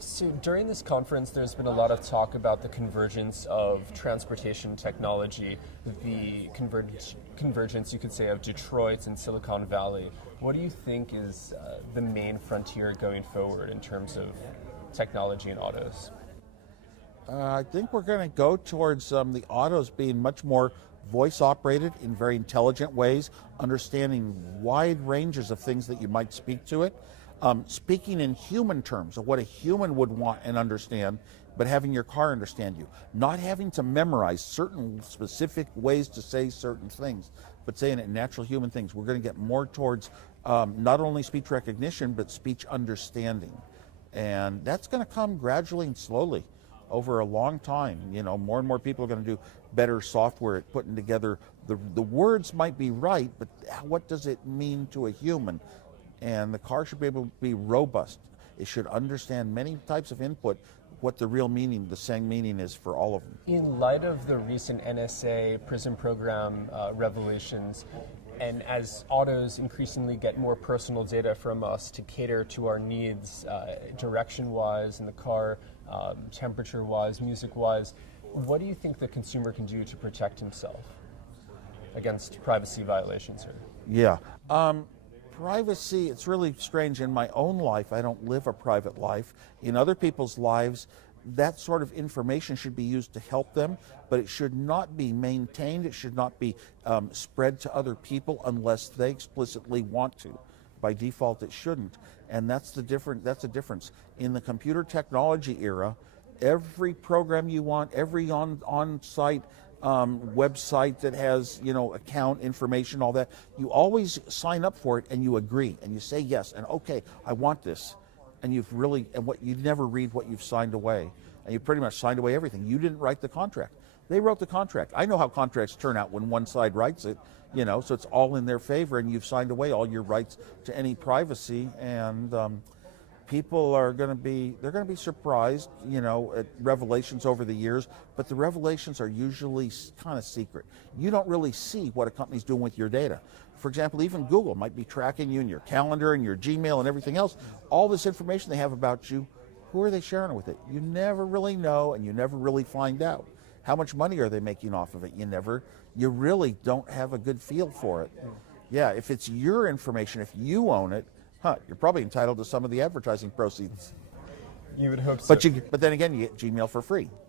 So during this conference, there's been a lot of talk about the convergence of transportation technology, the convergence, you could say, of Detroit and Silicon Valley. What do you think is the main frontier going forward in terms of technology in autos? I think we're going to go towards the autos being much more voice operated in very intelligent ways, understanding wide ranges of things that you might speak to it. Speaking in human terms of what a human would want and understand, but having your car understand you. Not having to memorize certain specific ways to say certain things, but saying it in natural human things. We're going to get more towards not only speech recognition, but speech understanding. And that's going to come gradually and slowly over a long time. You know, more and more people are going to do better software at putting together. The words might be right, but what does it mean to a human? And the car should be able to be robust. It should understand many types of input, what the real meaning, the same meaning is for all of them. In light of the recent NSA PRISM program revelations, and as autos increasingly get more personal data from us to cater to our needs, direction-wise in the car, temperature-wise, music-wise, what do you think the consumer can do to protect himself against privacy violations here? Yeah. Privacy, it's really strange. In my own life, I don't live a private life. In other people's lives, that sort of information should be used to help them, but it should not be maintained. It should not be spread to other people unless they explicitly want to. By default, it shouldn't. And that's the difference. In the computer technology era, every program you want, every on-site website that has, account information, all that, you always sign up for it and you agree and you say yes and okay, I want this. And you never read what you've signed away. And you pretty much signed away everything. You didn't write the contract. They wrote the contract. I know how contracts turn out when one side writes it, so it's all in their favor and you've signed away all your rights to any privacy. And people are going to be surprised, at revelations over the years, but the revelations are usually kind of secret. You don't really see what a company's doing with your data. For example, even Google might be tracking you in your calendar and your Gmail and everything else. All this information they have about you, who are they sharing it with it? You never really know and you never really find out. How much money are they making off of it? You really don't have a good feel for it. Yeah, if it's your information, if you own it, you're probably entitled to some of the advertising proceeds. You would hope so. But then again, you get Gmail for free.